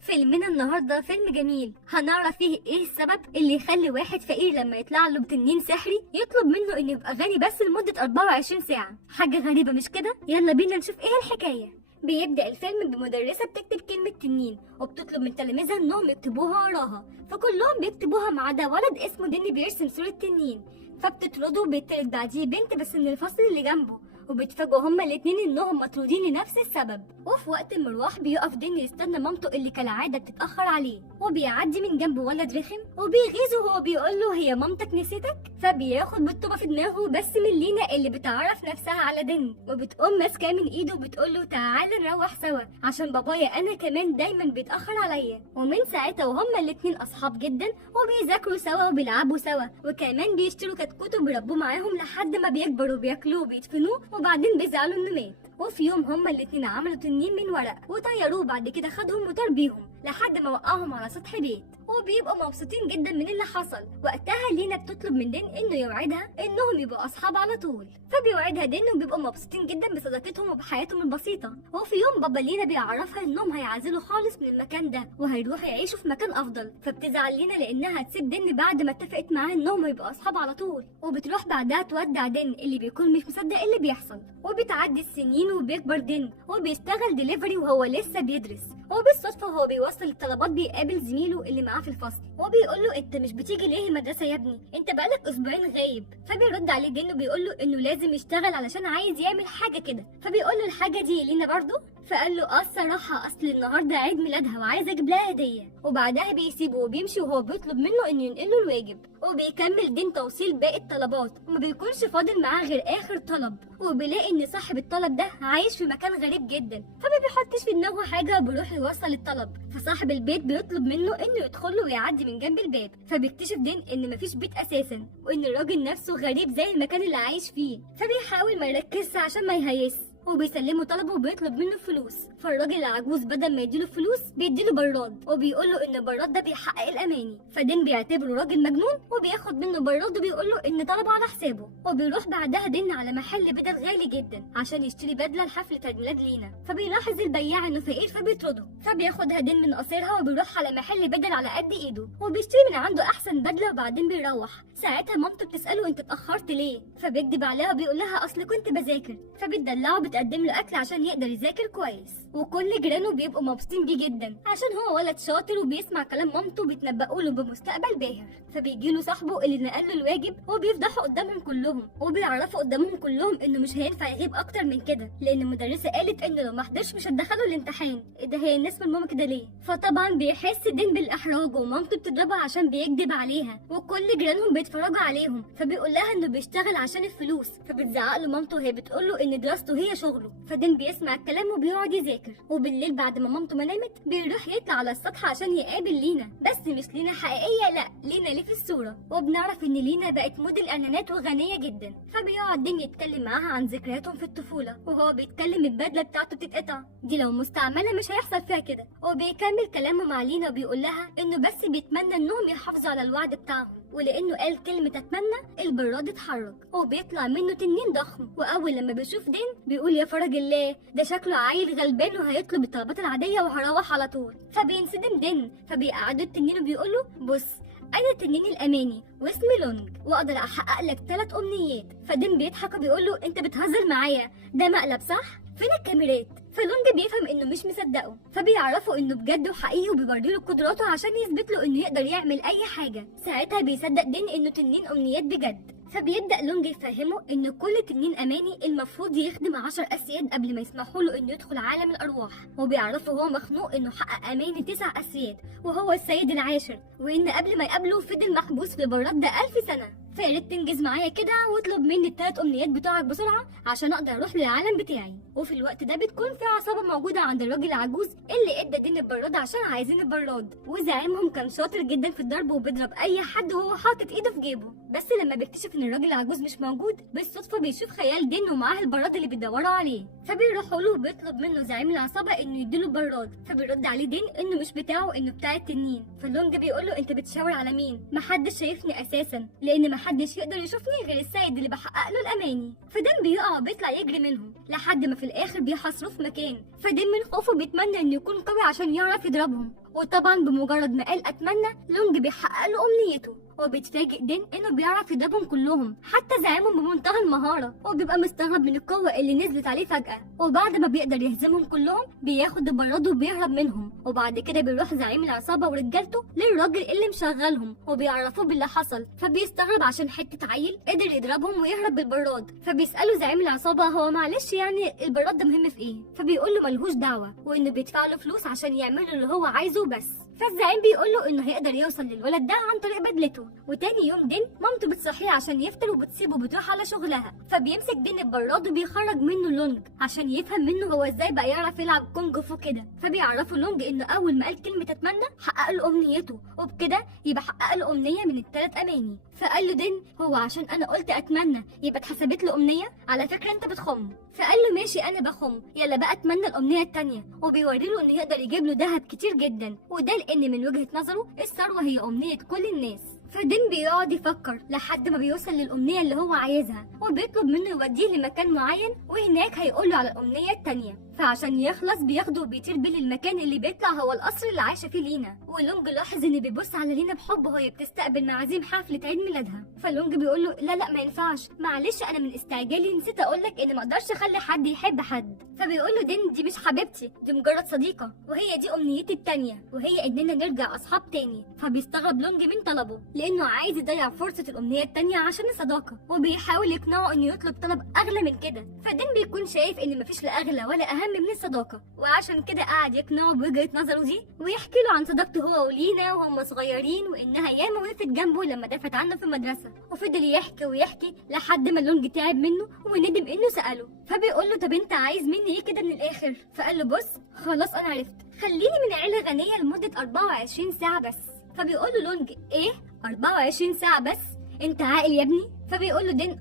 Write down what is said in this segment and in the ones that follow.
فيلمنا النهارده فيلم جميل، هنعرف فيه ايه السبب اللي يخلي واحد فقير لما يطلع له بتنين سحري يطلب منه انه يبقى غني بس لمدة 24 ساعة. حاجة غريبة مش كده؟ يلا بينا نشوف ايه الحكاية. بيبدأ الفيلم بمدرسة بتكتب كلمة تنين وبتطلب من تلاميذها انهم يكتبوها وراها، فكلهم بيكتبوها ما عدا ولد اسمه ديني بيرسم صورة تنين، فبتطرده وبيطرد بعديه بنت بس من الفصل اللي جنبه، وبيتفاجئوا هما الاتنين انهم مطرودين لنفس السبب. وفي وقت المروح بيقف ديني يستنى مامته اللي كالعادة بتتأخر عليه، وبيعدي من جنبه ولد رخم وبيغيظه وهو بيقول له هي مامتك نسيتك؟ فبياخد بالطوبة في دماغه بس من لينا اللي بتعرف نفسها على ديني، وبتقوم ماسكاه من ايده وبتقول له تعالى نروح سوا عشان بابايا انا كمان دايما بيتأخر عليا. ومن ساعتها وهما الاتنين اصحاب جدا وبيذاكروا سوا وبيلعبوا سوا، وكمان بيشتروا كتكوت وبيربوه معاهم لحد ما بيكبروا وبياكلوه وبيدفنوه وبعدين بيزعلوا انه مات. وفي يوم هما الاتنين عملوا تنين من ورق وطيروه، بعد كده خدهم وطار بيهم لحد ما وقعهم على سطح بيت، وبيبقوا مبسوطين جدا من اللي حصل. وقتها لينا بتطلب من دين انه يوعدها انهم يبقوا اصحاب على طول، فبيوعدها دين وبيبقوا مبسوطين جدا بصداقتهم وبحياتهم البسيطه. وفي يوم بابا لينا بيعرفها انهم هيعزلوا خالص من المكان ده وهيروحوا يعيشوا في مكان افضل، فبتزعل لينا لانها هتسيب دين بعد ما اتفقت معاه انهم هيبقوا اصحاب على طول، وبتروح بعدها تودع دين اللي بيكون مش مصدق اللي بيحصل. وبتعدي السنين وبيكبر دين وبيشتغل دليفري وهو لسه بيدرس، وبالصدفه وهو بيوصل الطلبات بيقابل زميله اللي معاه في الفصل وبيقول له انت مش بتيجي ليه المدرسه يا ابني؟ انت بقالك اسبوعين غايب. فبيرد عليه دين وبيقول له انه لازم يشتغل علشان عايز يعمل حاجه كده، فبيقول له الحاجه دي لينا برضه؟ فقال له الصراحه اصل النهارده عيد ميلادها وعايز اجيب لها هديه. وبعدها بيسيبه وبيمشي وهو بيطلب منه انه ينقل له الواجب، وبيكمل دين توصيل باقي الطلبات وما بيكونش فاضل معاه غير اخر طلب، وبيلاقي ان صاحب الطلب ده عايش في مكان غريب جدا، فما بيحطش في دماغه حاجه وبيروح يوصل الطلب. فصاحب البيت بيطلب منه انه يدخل له ويعدي من جنب الباب، فبيكتشف دين ان مفيش بيت اساسا وان الراجل نفسه غريب زي المكان اللي عايش فيه، فبيحاول ما يركزش عشان ما يهيس، وبيسلمه طلبه وبيطلب منه فلوس. فالراجل العجوز بدل ما يديله فلوس بيديله براد وبيقول له ان البراد ده بيحقق الاماني، فدين بيعتبره راجل مجنون وبياخد منه براد وبيقول له ان طلبه على حسابه. وبيروح بعدها دين على محل بدل غالي جدا عشان يشتري بدله لحفله عيد ميلاد لينا، فبيلاحظ البياع انه فقير فبيطرده، فبياخدها دين من قصيرها وبيروح على محل بدل على قد ايده وبيشتري من عنده احسن بدله، وبعدين بيروح. ساعتها مامته بتساله انت اتاخرت ليه؟ فبيكدب عليها وبيقول لها اصل كنت بذاكر، فبتدلعه وبتقدم له اكل عشان يقدر يذاكر كويس. وكل جيرانه بيبقوا مبسوطين بيه جدا عشان هو ولد شاطر وبيسمع كلام مامته وبيتنبؤوا له بمستقبل باهر. فبيجي له صاحبه اللي نقل له الواجب وبيفضحوا قدامهم كلهم وبيعرفوا قدامهم كلهم انه مش هينفع يغيب اكتر من كده، لان المدرسه قالت انه لو ما حضرش مش هتدخله الامتحان. ايه ده، هي الناس ماما كده ليه؟ فطبعا بيحس دين بالاحراج ومامته بتضربه عشان بيكذب عليها، وكل جيرانهم بيتفرجوا عليهم، فبيقول لها انه بيشتغل عشان الفلوس، فبتزعق له مامته وهي بتقول له ان دراسته هي شغله. فدين بيسمع الكلام وبيقعد يذاكر، وبالليل بعد ما مامته ما نامت بيروح يطلع على السطح عشان يقابل لينا، بس مش لينا حقيقيه، لا لينا اللي في الصوره. وبنعرف ان لينا بقت موديل اعلانات وغنيه جدا، فبيقعد دين يتكلم معاها عن ذكرياتهم في الطفوله، وهو بيتكلم البدله بتاعته بتتقطع، دي لو مستعمله مش هيحصل فيها كده. وبيكمل كلامه مع لينا وبيقول لها انه بس بيتمنى انهم يحافظوا على الوعد بتاعهم، ولانه قال كلمه اتمنى البراد اتحرك وبيطلع منه تنين ضخم. واول لما بيشوف دين بيقول يا فرج الله، ده شكله عيل غلبان وهيطلب الطلبات العاديه وهروح على طول. فبينصدم دين، فبيقعدوا التنين وبيقول له بص انا التنين الاماني واسمي لونج واقدر احقق لك 3 امنيات. فدين بيضحك وبيقول له انت بتهزر معايا، ده مقلب صح؟ فين الكاميرات؟ فلونج بيفهم انه مش مصدقه، فبيعرفوا انه بجد وحقيقي وبيوريله قدراته عشان يثبت له انه يقدر يعمل اي حاجه. ساعتها بيصدق دين انه تنين امنيات بجد، فبيبدأ لونج يفهمه ان كل تنين اماني المفروض يخدم 10 اسياد قبل ما يسمحوا له انه يدخل عالم الارواح، وبيعرفه هو مخنوق انه حقق اماني 9 اسياد وهو السيد العاشر، وان قبل ما يقابله فضل محبوس في البراد ده 1000 سنه. فياريت تنجز معايا كده واطلب مني ال3 امنيات بتوعك بسرعه عشان اقدر اروح للعالم بتاعي. وفي الوقت ده بتكون في عصابه موجوده عند الراجل العجوز اللي ادى دين البراد عشان عايزين البراد، وزعيمهم كان شاطر جدا في الضرب وبيضرب اي حد وهو حاطط ايده في جيبه. بس لما بيكتشف ان الراجل العجوز مش موجود بالصدفه بيشوف خيال دين ومعاه البراد اللي بيدوروا عليه، فبيروحوا له وبيطلب منه زعيم العصابه انه يديله البراد، فبيرد عليه دين انه مش بتاعه، انه بتاع التنين. فاللونج بيقول له انت بتشاور على مين؟ محدش شايفني اساسا لان محدش يقدر يشوفني غير السيد اللي بحقق له الاماني. فدين بيقع وبيطلع يجري منهم لحد ما في الاخر بيحاصروه في مكان. فدين من خوفه بيتمنى انه يكون قوي عشان يعرف يضربهم، وطبعا بمجرد ما قال اتمنى لونج بيحقق له امنيته، وبيتفاجئ دين انه بيعرف يضربهم كلهم حتى زعيمهم بمنتهى المهاره، وبيبقى مستغرب من القوه اللي نزلت عليه فجاه. وبعد ما بيقدر يهزمهم كلهم بياخد البراد وبيهرب منهم، وبعد كده بيروح زعيم العصابه ورجالته للراجل اللي مشغلهم وبيعرفوه باللي حصل. فبيستغرب عشان حته عيل قدر يضربهم ويهرب بالبراد. فبيساله زعيم العصابه هو معلش يعني البراد ده مهم في ايه؟ فبيقول له ملهوش دعوه، وانه بيدفع له فلوس عشان يعمل اللي هو عايزه بس. فالزعيم بيقول له انه هيقدر يوصل للولد ده عن طريق بدلته. وتاني يوم دين مامته بتصحيه عشان يفطر وبتسيبه بتروح على شغلها. فبيمسك دين البراد وبيخرج منه لونج عشان يفهم منه هو ازاي بقى يعرف يلعب كونج فو كده. فبيعرفوا لونج انه اول ما قال كلمه اتمنى حقق له امنيته، وبكده يبقى حقق له امنيه من الثلاث اماني. فقال له دين هو عشان انا قلت اتمنى يبقى اتحسبت له امنيه؟ على فكره انت بتخم. فقال له ماشي انا بخم، يلا بقى اتمنى الامنيه الثانيه. وبيوري له انه يقدر يجيب له ذهب كتير جدا، وده لان من وجهه نظره الثروه هي امنيه كل الناس. فدين بيقعد يفكر لحد ما بيوصل للأمنية اللي هو عايزها، وبيطلب منه يوديه لمكان معين وهناك هيقوله على الأمنية التانية. فعشان يخلص بياخده وبيطير بيه للمكان اللي بيطلع هو القصر اللي عايشة فيه لينا. ولونج لاحظ ان بيبص على لينا بحب وهي بتستقبل معازيم حفلة عيد ميلادها. فلونج بيقول له لا لا ما ينفعش، معلش انا من استعجالي نسيت اقولك ان ما اقدرش اخلي حد يحب حد. فبيقول له دين دي مش حبيبتي، دي مجرد صديقة، وهي دي أمنيتي التانية، وهي اننا نرجع اصحاب تاني. فبيستغرب لونج من طلبه لانه عايز يضيع فرصة الأمنية التانية عشان الصداقة، وبيحاول يقنعه انه يطلب طلب اغلى من كده. فدين بيكون شايف ان مفيش لا اغلى ولا اهم من الصداقة، وعشان كده قاعد يقنعه بوجهة نظره دي، ويحكي له عن صداقته هو ولينا وهم صغيرين، وانها ياما وقفت جنبه لما دافت عنه في المدرسة. وفضل يحكي ويحكي لحد ما لونج تعب منه وندم انه سأله. فبيقول له طب انت عايز مني ايه كده من الاخر؟ فقال له بص خلاص انا عرفت، خليني من عيلة غنية لمدة 24 ساعة بس. فبيقول له لونج ايه 24 ساعة بس؟ انت عاقل يا ابني؟ فبيقول له دين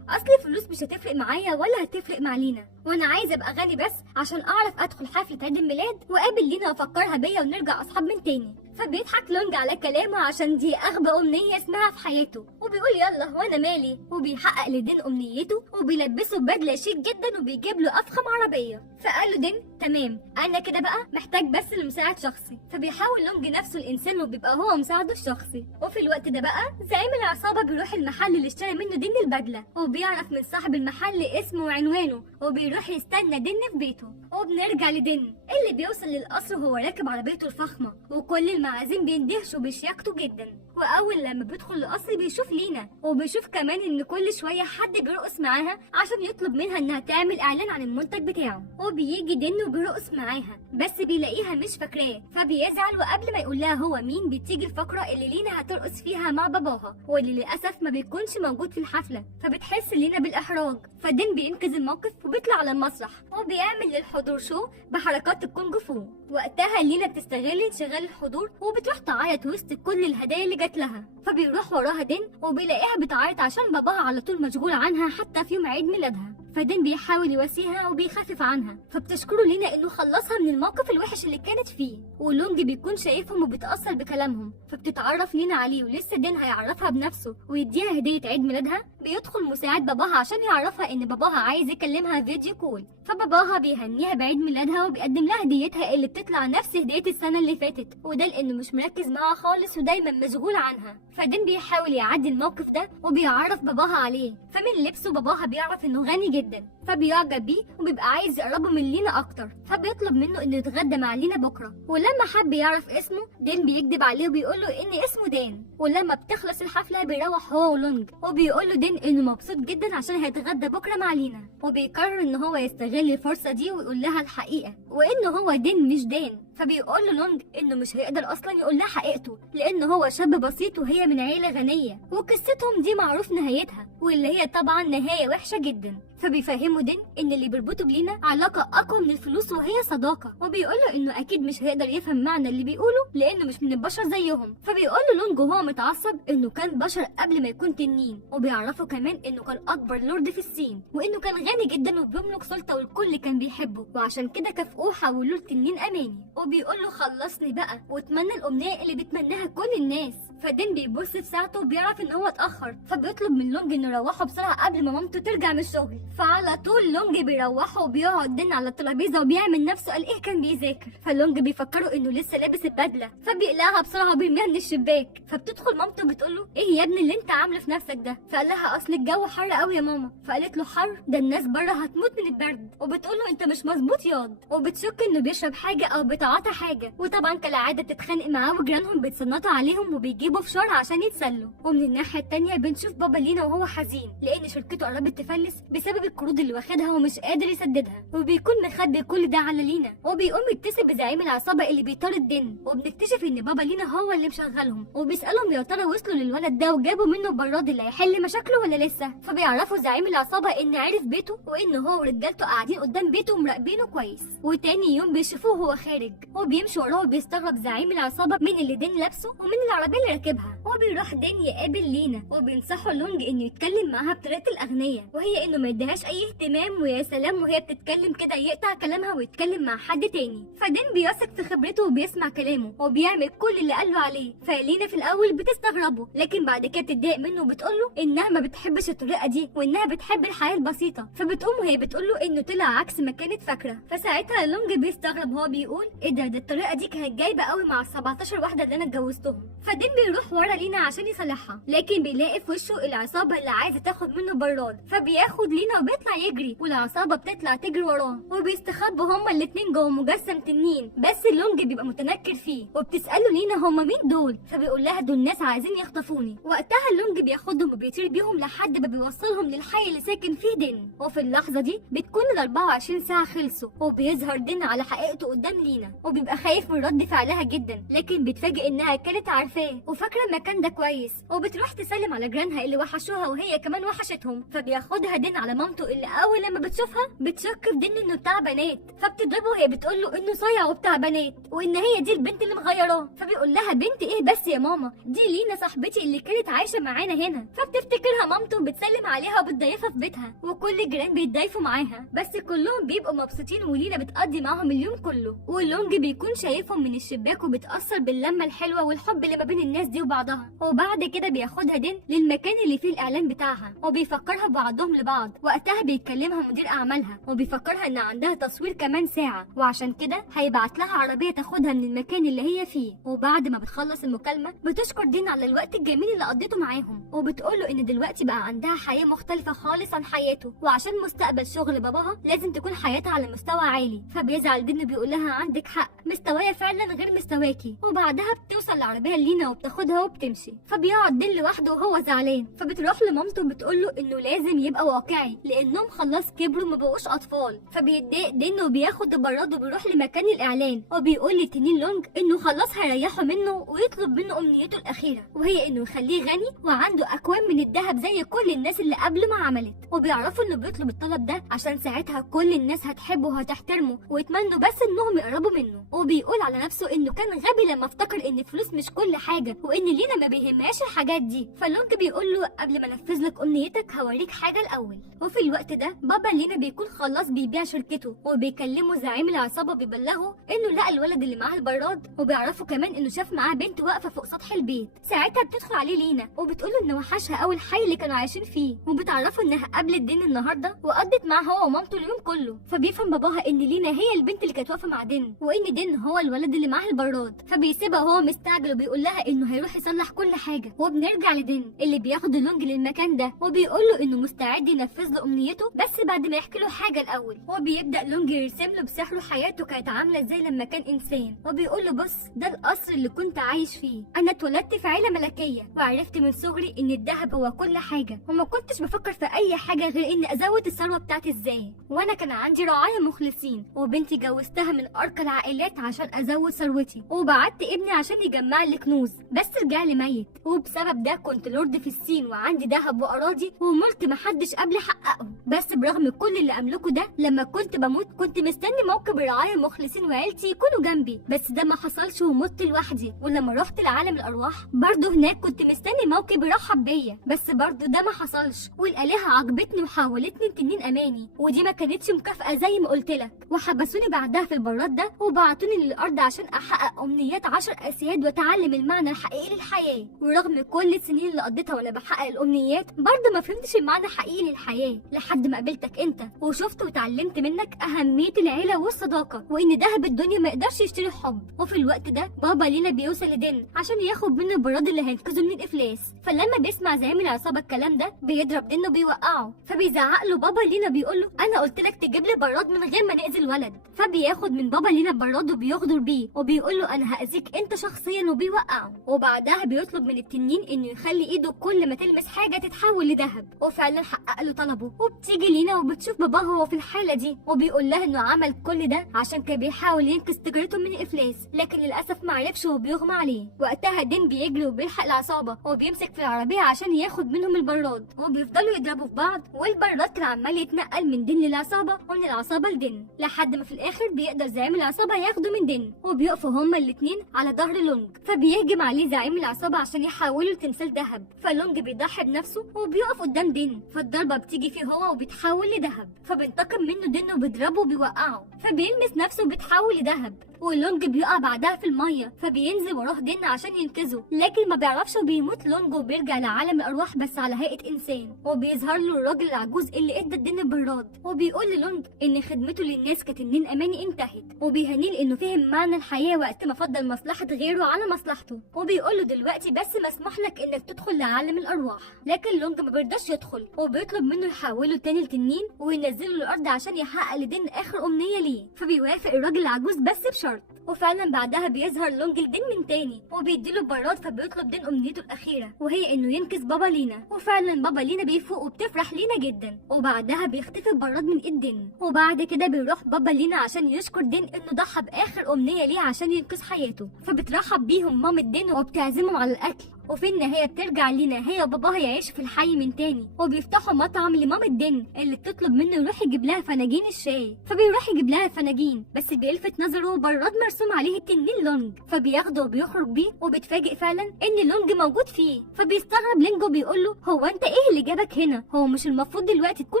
اصل الفلوس مش هتفرق معايا ولا هتفرق مع لينا، وانا عايز ابقى غني بس عشان اعرف ادخل حفلة عيد الميلاد واقابل لينا وافكرها بيا ونرجع اصحاب من تاني. فبيضحك لونج على كلامه عشان دي اغبى امنية اسمها في حياته، وبيقول يلا وانا مالي، وبيحقق لدين امنيته وبيلبسه بدلة شيك جدا وبيجيب له افخم عربية. فقال له دين تمام انا كده بقى محتاج بس لمساعد شخصي. فبيحاول لونج نفسه الانسان وبيبقى هو مساعده الشخصي. وفي الوقت ده بقى زعيم العصابة بيروح المحل اللي اشترى منه دين البدلة، وبيعرف من صاحب المحل اسمه وعنوانه، وبيروح يستنى دين في بيته. وبنرجع لدين اللي بيوصل للقصر وهو راكب عربيته الفخمة، وكل المعازيم بيندهشوا بشياكته جدا. واول لما بيدخل القصر بيشوف لينا، وبيشوف كمان ان كل شويه حد بيرقص معاها عشان يطلب منها انها تعمل اعلان عن المنتج بتاعه. وبيجي دين وبيرقص معاها بس بيلاقيها مش فاكراه، فبيزعل وقبل ما يقول لها هو مين بتيجي الفقره اللي لينا هترقص فيها مع باباها، واللي للاسف ما بيكونش موجود في الحفله. فبتحس لينا بالاحراج، فدين بينقذ الموقف وبيطلع على المسرح وبيعمل للحضور شو بحركات الكونج فو. وقتها لينا بتستغل انشغال الحضور وبتروح تعيط وسط كل الهدايا اللي جات لها. فبيروح وراها دين وبيلاقيها بتعيط عشان باباها على طول مشغول عنها حتى في يوم عيد ميلادها. فدين بيحاول يواسيها وبيخفف عنها، فبتشكره لينا انه خلصها من الموقف الوحش اللي كانت فيه. ولونج بيكون شايفهم وبيتاثر بكلامهم، فبتتعرف لينا عليه ولسه دين هيعرفها بنفسه ويديها هديه عيد ميلادها. بيدخل مساعد باباها عشان يعرفها ان باباها عايز يكلمها فيديو كول. فباباها بيهنيها بعيد ميلادها وبيقدم لها هديتها اللي بتطلع نفس هديه السنه اللي فاتت، وده لانه مش مركز معاها خالص ودايما مشغول عنها. فدين بيحاول يعدي الموقف ده وبيعرف باباها عليه. فمن لبسه باباها بيعرف انه غني جدا، فبيعجب بيه وبيبقى عايز يقربه من لينا اكتر. فبيطلب منه انه يتغدى مع لينا بكره. ولما حب يعرف اسمه دين بيكذب عليه وبيقول له ان اسمه دان. ولما بتخلص الحفله بيروح هو ولونج وبيقول له دين انه مبسوط جدا عشان هيتغدى بكره مع لينا، وبيقرر ان هو يستغل الفرصه دي ويقول لها الحقيقه وانه هو دين مش دان. فبيقول له لونج انه مش هيقدر اصلا يقول لها حقيقته لانه هو شاب بسيط وهي من عيله غنيه، وقصتهم دي معروف نهايتها واللي هي طبعا نهايه وحشه جدا. فبيفهمه دين ان اللي بيربطه بلينا علاقه اقوى من الفلوس وهي صداقه، وبيقول له انه اكيد مش هيقدر يفهم معنى اللي بيقوله لانه مش من البشر زيهم. فبيقول له لونج وهو متعصب انه كان بشر قبل ما يكون تنين، وبيعرفه كمان انه كان اكبر لورد في الصين وانه كان غني جدا وبيملك سلطه والكل كان بيحبه، وعشان كده كافئوه حولوه لتنين اماني. وبيقول له خلصني بقى واتمنى الامنيه اللي بتمناها كل الناس. فدين بيبص في ساعته وبيعرف ان هو اتاخر، فبيطلب من لونج انه يروحوا بسرعه قبل ما مامته ترجع من الشغل. فعلى طول لونج بيروحوا وبيقعد دين على الترابيزه وبيعمل نفسه قال ايه كان بيذاكر. فلونج بيفكروا انه لسه لابس البدله، فبيقلعها بسرعه وبيرميها من الشباك. فبتدخل مامته بتقول له ايه يا ابني اللي انت عامله في نفسك ده؟ فقال لها اصل الجو حر قوي يا ماما. فقالت له حر؟ ده الناس بره هتموت من البرد. وبتقول له انت مش مظبوط ياض، وبتشك انه بيشرب حاجه او بيتعاطى حاجه. وطبعا كالعاده بتتخانق معاه وجيرانهم بيتصنطوا عليهم وبيجيبوا فشار عشان يتسلوا. ومن الناحيه التانيه بنشوف بابا لينا وهو حزين لان شركته قربت تفلس بسبب القروض اللي واخدها ومش قادر يسددها، وبيكون مخبي كل ده على لينا. وبيقوم يتصل بزعيم العصابه اللي بيطارد دين، وبنكتشف ان بابا لينا هو اللي مشغلهم، وبيسالهم يا ترى وصلوا للولد ده وجابوا منه البراد اللي هيحل مشاكله ولا لسه. فبيعرفوا زعيم العصابه ان عرف بيته وان هو ورجالته قاعدين قدام بيته ومراقبينه كويس. وتاني يوم بيشوفوه وهو خارج، وبيمشوا وراه وبيستغرب زعيم العصابه من اللي دين لابسه ومن العربيه اللي راكبها. وبيروح دين يقابل لينا وبينصحوا لونج انه يتكلم معاها بطريقه الاغنياء، وهي انه ما يديهاش اي اهتمام، ويا سلام وهي بتتكلم كده يقطع كلامها ويتكلم مع حد تاني. فدين بيثق في خبرته وبيسمع كلامه وبيعمل كل اللي قاله عليه. فلينا في الاول بتستغربه، لكن بعد كده بتتضايق منه وبتقوله انها ما بتحبش الطريقه دي وانها بتحب الحياه البسيطه. فبتقوم وهي بتقوله انه طلع عكس ما كانت فاكره. فساعتها لونج بيستغرب، هو بيقول ايه ده الطريقه دي كانت جايبه قوي مع ال 17 واحده اللي انا اتجوزتهم. فدين بيروح ورا لينا عشان يصالحها، لكن بيلاقي في وشه العصابه اللي عايزه تاخد منه براد. فبياخد لينا وبيطلع يجري، والعصابه بتطلع تجري وراه، وبيستخبوا هما الاتنين جوه مجسم تنين. بس لونج بيبقى متنكر فيه، وبتساله لينا هما مين دول؟ فبيقول لها دول ناس عايزين يخطفوني. وقتها لونج بياخدهم وبيطير بيهم لحد ما بيوصلهم للحي اللي ساكن فيه دين. وفي اللحظه دي بتكون ال 24 ساعه خلصوا، وبيظهر دين على حقيقته قدام لينا، وبيبقى خايف من رد فعلها جدا، لكن بيتفاجئ انها كانت عارفاه وفاكره المكان ده كويس. وبتروح تسلم على جيرانها اللي وحشوها وهي كمان وحشتهم. فبياخدها دين على مامته اللي اول لما بتشوفها بتشك في دين انه بتاع بنات، فبتضربه وهي بتقول له انه صايع وبتاع بنات وان هي دي البنت اللي مغيراه. فبيقول لها بنت ايه بس يا ماما، دي لينا صاحبتي اللي كانت عايشه معانا هنا. فبتفتكرها مامته وبتسلم عليها وبتضيفها في بيتها، وكل الجيران بيتضايفوا معاها، بس كلهم بيبقوا مبسوطين ولينا بتقضي معاهم اليوم كله. ولونج بيكون شايفهم من الشباك وبتأثر باللمه الحلوه والحب اللي ما بين الناس دي وبعضها. وبعد كده بياخدها دين للمكان اللي فيه الاعلان بتاعها، وبيفكرها ببعضهم لبعض. وقتها بيكلمها مدير اعمالها وبيفكرها ان عندها تصوير كمان ساعه، وعشان كده هيبعت لها عربيه تاخدها من المكان اللي هي فيه. وبعد ما بتخلص المكالمه بتشكر دين على الوقت الجميل اللي قضيته معاهم، وبتقوله ان دلوقتي بقى عندها حياه مختلفه خالص عن حياته، وعشان مستقبل شغل باباها لازم تكون حياتها على مستوى عالي. فبيزعل دين وبيقول لها عندك حق، مستوايا فعلا غير مستواكي. وبعدها بتوصل العربيه لينا وبتاخدها وبتمشي. فبيقعد دين لوحده وهو زعلان، فبتروح لمامته وبتقول له انه لازم يبقى واقعي لانهم خلاص كبروا ما بقوش اطفال. فبيتضايق دين وبياخد البراد وبيروح لمكان الاعلان، وبيقول لتنين لونج انه خلاص هيريحه منه ويطلب منه امنيته الاخيره، وهي انه يخليه غني وعنده اكوام من الذهب زي كل الناس اللي قبل ما عملت. وبيعرفوا انه بيطلب الطلب ده عشان ساعتها كل الناس هتحبه وهتحترمه ويتمنوا بس انهم يقربوا منه. وبيقول على نفسه انه كان غبي لما افتكر ان الفلوس مش كل حاجه وان لينا ما بيهمهاش الحاجات دي. فلونج بيقول له قبل ما انفذ لك امنيتك هوريك حاجه الاول. وفي الوقت ده بابا لينا بيكون خلاص بيبيع شركته، وبيكلموا زعيم العصابه بيبلغوا انه لقى الولد اللي معاه البراد، وبيعرفوا كمان انه شاف معاه بنت واقفه فوق سطح البيت. ساعتها بتدخل عليه لينا وبتقول له ان وحشها قوي الحي اللي كانوا عايشين فيه، وبتعرفه انها قابلت دين النهارده وقضت معاه هو ومامته اليوم كله. فبيفهم باباها ان لينا هي البنت اللي كانت واقفه مع دين، وان دين هو الولد اللي معاه البراد. فبيسيبها وهو مستعجل وبيقول لها انه هيروح يصلح كل حاجه. وبنرجع لدين اللي بياخد لونج للمكان ده وبيقول له انه مستعد ينفذ له امنيته بس بعد ما يحكي له حاجه الاول. وبيبدا لونج يرسم له بسحره حياته كانت عامله ازاي لما كان انسان، وبيقول له بص ده القصر اللي كنت عايش فيه، انا اتولدت في عيله ملكيه وعرفت من صغري ان الذهب هو كل حاجه، وما كنتش بفكر في اي حاجه غير اني ازود الثروه بتاعتي ازاي. وانا كان عندي رعايا مخلصين وبنتي جوزتها من ارقى العائلات عشان ازود ثروتي، وبعت ابني عشان يجمع لي كنوز بس رجع لي ميت. وبسبب ده كنت لورد في الصين وعندي ذهب واراضي وملك محدش قبل حققه. بس برغم كل اللي املكه ده لما كنت بموت كنت مستني موكب الرعايا المخلصين وعيلتي يكونوا جنبي، بس ده ما حصلش ومت لوحدي. ولما رحت لعالم الارواح برضه هناك كنت مستني موكب يرحب بيا، بس برضه ده ما حصلش. والالهه عاقبتني وحولتني لتنين اماني، ودي ما كانتش مكافاه زي ما قلت لك. وحبسوني بعدها في البراد ده وبعتوني للارض عشان احقق امنيات 10 اسياد واتعلم المعنى الحقيقي الحقيقي للحياة. ورغم كل السنين اللي قضيتها وانا بحقق الامنيات برضه ما فهمتش المعنى الحقيقي للحياة لحد ما قابلتك انت وشفت وتعلمت منك اهمية العيلة والصداقة، وان دهب الدنيا ما يقدرش يشتري حب. وفي الوقت ده بابا لينا بيوصل لدين عشان ياخد منه البراد اللي هينقذه من الافلاس. فلما بيسمع زعيم العصابة الكلام ده بيضرب دينه وبيوقعه، فبيزعق له بابا لينا بيقول له انا قلت لك تجيب لي براد من غير ما نأذي الولد. فبياخد من بابا لينا البراد وبيغدر بيه وبيقول له انا هأذيك انت شخصيا وبيوقعه. وبعدها بيطلب من التنين انه يخلي ايده كل ما تلمس حاجة تتحول لذهب، وفعلا حقق له طلبه. وبتيجي لينا وبتشوف باباه هو في الحالة دي وبيقول لها انه عمل كل ده عشان كان بيحاول ينقذ تجارته من الافلاس، لكن للاسف ما عرفش وبيغمى عليه. وقتها دين بيجري وبيلحق العصابة وبيمسك في العربية عشان ياخد منهم البراد، وبيفضلوا يضربوا في بعض، والبراد كان عمال يتنقل من دين للعصابة ومن العصابة لدين لحد ما في الاخر بيقدر زعيم العصابة ياخده من دين. وبيقفوا هما الاتنين على ظهر لونج، فبيهجم عليه زعيم العصابة عشان يحوله لتمثال ذهب. فلونج بيضحي بنفسه وبيقف قدام دين، فالضربة بتيجي فيه هو وبيتحول لذهب، فبينتقم منه دين وبيضربه وبيوقعه، فبيلمس نفسه وبيتحول لذهب. ولونج بيقع بعدها في المية، فبينزل وراه دين عشان ينقذه، لكن ما بيعرفش وبيموت لونج وبيرجع لعالم الارواح بس على هيئة انسان. وبيظهر له الراجل العجوز اللي ادى الدين البراد، وبيقول للونج ان خدمته للناس كتنين اماني انتهت، وبيهنيه لانه فهم معنى الحياة وقت ما فضل مصلحة غيره على مصلحته. وبيقول له دلوقتي بس مسموح لك انك تدخل لعالم الارواح، لكن لونج ما بيرضاش يدخل وبيطلب منه يحوله تاني لتنين وينزله الارض عشان يحقق لدين اخر امنية ليه. فبيوافق الراجل العجوز بس بشرط. وفعلا بعدها بيظهر لونج لدين من تاني وبيديله البراد، فبيطلب دين امنيته الاخيره وهي انه ينقذ بابا لينا. وفعلا بابا لينا بيفوق وبتفرح لينا جدا، وبعدها بيختفي البراد من ايد دين. وبعد كده بيروح بابا لينا عشان يشكر دين انه ضحى باخر امنيه ليه عشان ينقذ حياته، فبترحب بيهم مامة دين وبتعزمهم على الاكل. وفي النهايه بترجع لينا هي وباباها يعيشوا في الحي من تاني، وبيفتحوا مطعم لمامة دين اللي بتطلب منه يروح يجيب لها فناجين الشاي. فبيروح يجيب لها فناجين بس بيلفت نظره براد مرسوم عليه التنين لونج، فبياخده وبيخرج بيه وبتفاجئ فعلا ان لونج موجود فيه. فبيستغرب لينج وبيقول له هو انت ايه اللي جابك هنا؟ هو مش المفروض دلوقتي تكون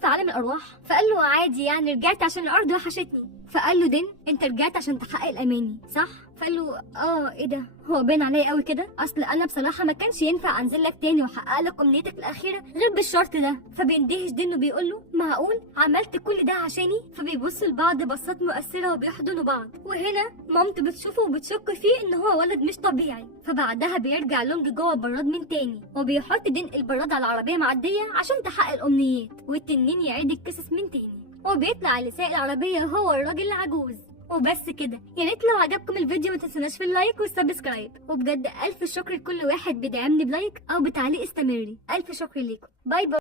في عالم الارواح؟ فقال له عادي يعني رجعت عشان الارض وحشتني. فقال له دين انت رجعت عشان تحقق الاماني صح؟ فقال له ايه ده، هو باين عليا قوي كده، اصل انا بصراحه ما كانش ينفع انزل لك تاني واحقق لك امنيتك الاخيره غير بالشرط ده. فبيندهش دين وبيقول له معقول عملت كل ده عشاني؟ فبيبصوا لبعض بصات مؤثره وبيحضنوا بعض. وهنا مامته بتشوفه وبتشك فيه ان هو ولد مش طبيعي. فبعدها بيرجع لونج جوه البراد من تاني وبيحط دين البراد على العربيه معديه عشان تحقق الامنيات، والتنين يعيد القصص من تاني. وبيطلع اللي سايق العربيه هو الراجل العجوز. وبس كده، يا ريت لو عجبكم الفيديو ما تنسوناش في اللايك والسبسكرايب. وبجد الف شكر لكل واحد بيدعمني بلايك او بتعليق استمري، الف شكر ليكم. باي باي.